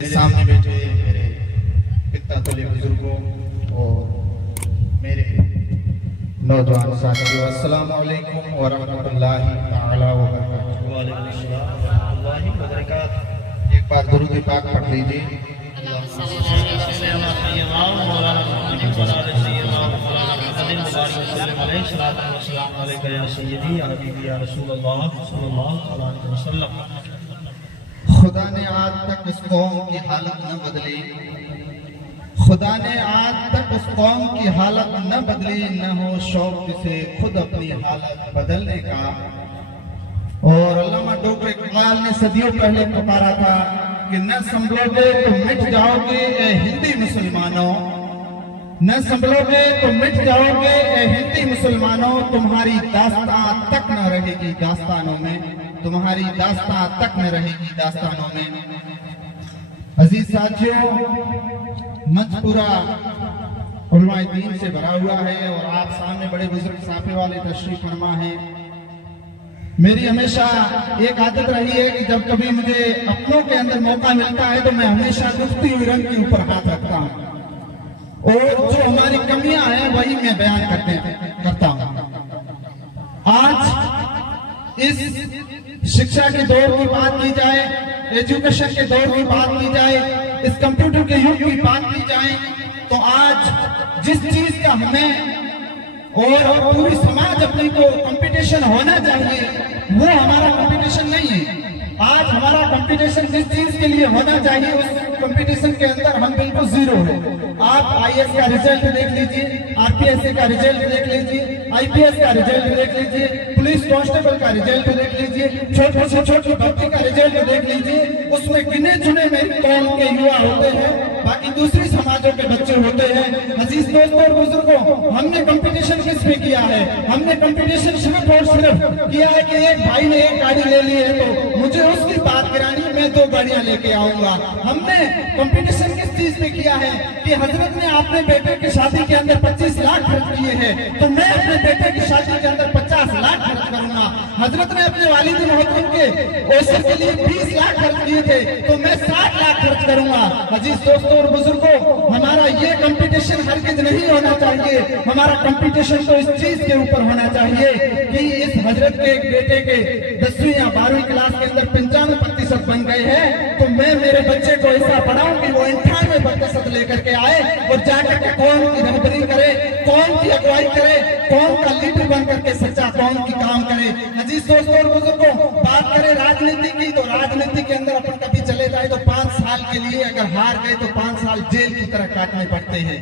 सामने बैठे मेरे पिता तुल्य बुजुर्गों और मेरे नौजवान साथियों, अस्सलाम वालेकुम व रहमतुल्लाहि तआला व बरकातहू। एक बार दुरूद पाक पढ़ लीजिए। खुदा ने आज तक उस कौम की हालत न बदली, खुदा ने आज तक उस कौम की हालत न बदली, न हो शौक से खुद अपनी हालत बदलने का। और अल्लामा डॉक्टर इकबाल ने सदियों पहले पुकारा था कि न संभलोगे तो मिट जाओगे ए हिंदी मुसलमानों, न संभलोगे तो मिट जाओगे ए हिंदी मुसलमानों, तुम्हारी दास्तां तक न रहेगी दास्तानों में, तुम्हारी दास्तां तक न रहेगी दास्तानों में। अजीज साथियों, मंच पूरा उलमाए दीन से भरा हुआ है और आप सामने बड़े बुजुर्ग साफे वाले तशरीफ फरमा है। मेरी हमेशा एक आदत रही है कि जब कभी मुझे अपनों के अंदर मौका मिलता है तो मैं हमेशा दुखती हुई रंग के ऊपर हाथ रखता हूँ और जो हमारी कमियां हैं वही मैं बयान करता हूँ। आज इस शिक्षा के दौर की बात की जाए, एजुकेशन के दौर की बात की जाए, इस कंप्यूटर के युग की बात की जाए, तो आज जिस चीज का हमें और पूरी समाज अपनी को कंपटीशन होना चाहिए, वो हमारा कंपटीशन नहीं है। आज हमारा कंपटीशन जिस चीज के लिए होना चाहिए उस कंपटीशन के अंदर हम बिल्कुल जीरो है। आप आईएएस का रिजल्ट देख लीजिए, आरपीएससी का रिजल्ट देख लीजिए, आईपीएस का रिजल्ट देख लीजिए, पुलिस कांस्टेबल का रिजल्ट देख लीजिए, छोटी से छोटी भर्ती का रिजल्ट देख लीजिए, उसमें गिने चुने मेरी कौम के युवा होते हैं, बाकी दूसरी समाजों के बच्चे होते हैं। अजीज दोस्तों और बुजुर्गों, हमने कंपटीशन किस पे किया है? हमने कंपटीशन सिर्फ और सिर्फ किया है कि एक भाई ने एक गाड़ी ले ली है तो मुझे उसकी बात करानी, मैं 2 गाड़ियां लेके आऊंगा। हमने कंपटीशन किस चीज पे किया है कि हजरत ने अपने बेटे की शादी के अंदर 25 लाख खर्च किए हैं तो मैं अपने बेटे की शादी के अंदर 50 लाख खर्च करूंगा। हजरत ने अपने वालिद मोहतरम के ओसर के लिए 20 लाख खर्च किए थे तो मैं 60 लाख खर्च करूंगा। अजीज दोस्तों और बुजुर्गों, हमारा ये कंपटीशन हरगिज नहीं होना चाहिए। हमारा कंपटीशन तो इस चीज के ऊपर होना चाहिए कि इस हजरत के बेटे के 10वीं या 12वीं क्लास के अंदर 95% बन गए हैं तो मैं मेरे बच्चे को ऐसा पढ़ाऊं कि वो 98% लेकर के आए और जाकर के कौम की रहबरी करे, कौम की अगुवाई करे, कौम का लीडर बन करके सच्चा कौम की काम करे। अजीज दोस्तों और बुजुर्गों, बात करें राजनीति की तो राजनीति के अंदर अपन कभी चले जाए तो 5 साल के लिए अगर हार गए तो 5 साल जेल की तरह काटने पड़ते हैं।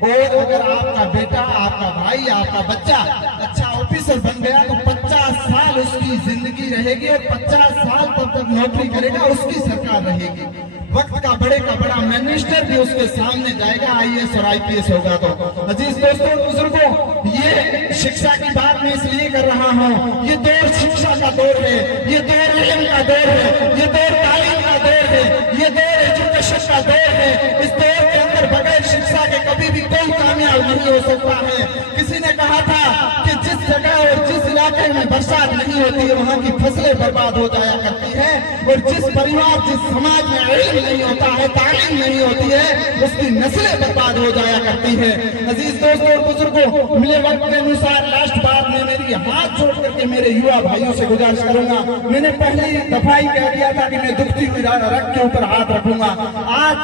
और अगर आपका बेटा, आपका भाई, आपका बच्चा अच्छा ऑफिसर बन गया तो 50 साल उसकी जिंदगी रहेगी और 50 साल तब तक नौकरी करेगा, उसकी सरकार रहेगी। वक्त का बड़ा मिनिस्टर भी उसके सामने जाएगा, आईएएस और आईपीएस होगा। तो अजीज दोस्तों और बुजुर्गों, ये शिक्षा की बात मैं इसलिए कर रहा हूँ, ये दौर शिक्षा का दौर है, ये दौर इल्म का दौर है, ये दौर तालीम का दौर है, ये दौर एजुकेशन का दौर है। इस दौर के अंदर बगैर शिक्षा के कभी भी कोई कामयाब नहीं हो सकता है। किसी ने कहा था कि जिस जगह और जिस इलाके में बरसात नहीं होती है वहां की फसलें बर्बाद हो जाया करती है, और जिस परिवार, जिस समाज में इल्म नहीं होता है, तालीम नहीं होती है, उसकी नस्लें बर्बाद हो जाया करती है। अजीज दोस्तों और बुजुर्गों, मिले वक्त के अनुसार लास्ट बात में मेरी हाथ जोड़ करके मेरे युवा भाइयों से गुजारिश करूंगा। मैंने पहले ही दफा ही कह दिया था कि मैं दुखती हुई रग के ऊपर हाथ रखूंगा। आज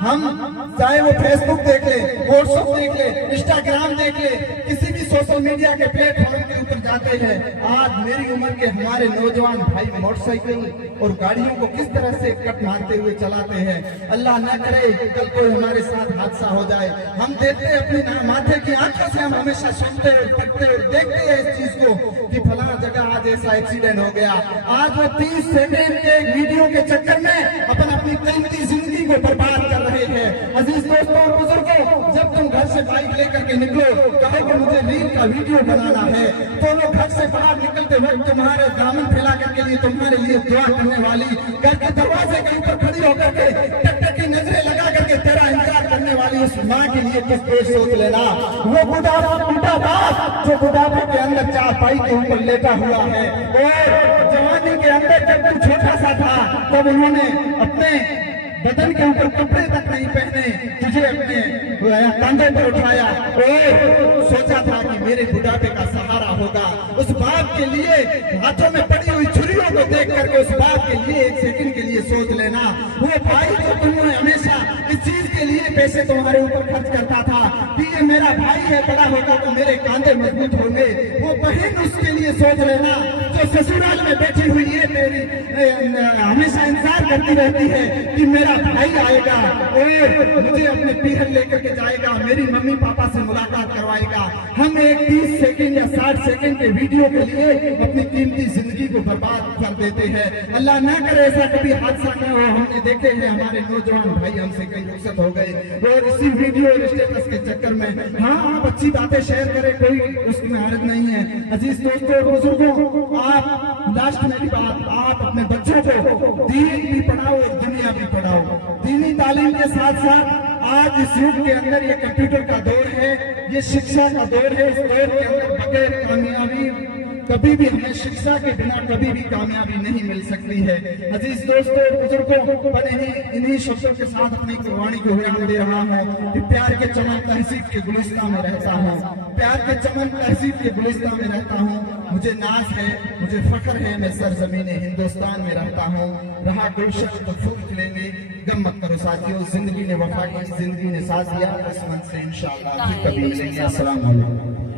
हम चाहे वो फेसबुक देख ले, व्हाट्सएप देख ले, इंस्टाग्राम देख ले, किसी भी सोशल मीडिया के प्लेटफॉर्म के ऊपर जाते हैं, आज मेरी उम्र के हमारे नौजवान भाई मोटरसाइकिल और गाड़ियों को किस तरह से कट मारते हुए चलाते हैं। अल्लाह न करे कल कोई हमारे साथ हादसा हो जाए। हम देखते हैं अपनी माथे की आंखों से, हम हमेशा सुनते और पढ़ते और देखते हैं इस चीज को कि फला जगह आज ऐसा एक्सीडेंट हो गया। आज वो 30 सेकंड के वीडियो के चक्कर में अपन अपनी कीमती जिंदगी को बर्बाद कर रहे हैं। अजीज दोस्तों और बुजुर्गों, जब तुम घर से बाइक लेकर के निकलो, कहो कि मुझे रील का वीडियो बनाना है, तो वो घर से बाहर निकलते वक्त तुम्हारे दामन फैला करके लिए तुम्हारे लिए दुआ करने वाली, घर के दरवाजे के ऊपर खड़ी होकर के टक की नजरें लगा करके तेरा इंतजार करने वाली उस माँ के लिए कुछ देर सोच लेना। वो बूढ़ा बाप जो बुढ़ापे के अंदर चारपाई के ऊपर लेटा हुआ है, और जवानी के अंदर जब तू छोटा सा था तब उन्होंने अपने बदन के ऊपर कपड़े तक नहीं पहने, तुझे अपने कंधे पर उठाया और सोचा था कि मेरे बुढ़ापे का सहारा होगा। उस बाप के लिए हाथों में पड़ी हुई छुरियों को देख करके उस बाप के लिए एक सेकंड के लिए सोच लेना। वो भाई जो तुमने हमेशा इस चीज के लिए पैसे तुम्हारे ऊपर खर्च करता था कि ये मेरा भाई है, बड़ा होगा तो मेरे कांधे मजबूत होंगे, वो बहन उसके लिए सोच लेना जो ससुराल में बैठी हुई है, तेरी हमेशा इंतजार करती रहती है कि मेरा भाई आएगा और मुझे अपने पीहर लेकर के जाएगा, मेरी मम्मी पापा से मुलाकात करवाएगा। हम एक 30 सेकंड या 60 सेकंड के वीडियो के लिए अपनी कीमती जिंदगी को बर्बाद कर देते हैं। अल्लाह ना करे ऐसा कभी हादसा न हो। हमने देखे हैं हमारे नौजवान भाई हमसे कई रुखसत हो गए और इसी वीडियो और स्टेटस के चक्कर में। हाँ, आप अच्छी बातें शेयर करें, कोई उसमें हर्ज नहीं है। अजीज दोस्तों, बुजुर्गों, आप लास्ट मेरी बात, आप अपने बच्चों को दीन भी पढ़ाओ और दुनिया भी पढ़ाओ। दीनी तालीम के साथ साथ आज इस युग के अंदर ये कंप्यूटर का दौर है, ये शिक्षा का दौर है। इस दौर के अंदर बगैर कामयाबी कभी भी, हमें शिक्षा के बिना कभी भी कामयाबी नहीं मिल सकती है। अजीज दोस्तों, बुजुर्गों, बड़े ही इन्हीं शब्दों के साथ अपनी कुर्बानी को विराम दे रहा हूँ कि प्यार के चमन तहसीब के गुलिस्तान में रहता हूँ, प्यार के चमन तहसीब के गुलिस्तान में रहता हूँ। मुझे नाज है, मुझे फख्र है, मैं सरजमीने हिंदुस्तान में रहता हूँ। रहा गुलशन तो फूल खिलेंगे, गम मत करो साथियों, जिंदगी ने वफा की, जिंदगी ने साथ दिया, इस मन से इंशाअल्लाह फिर कभी मिलेंगे। अस्सलाम वालेकुम।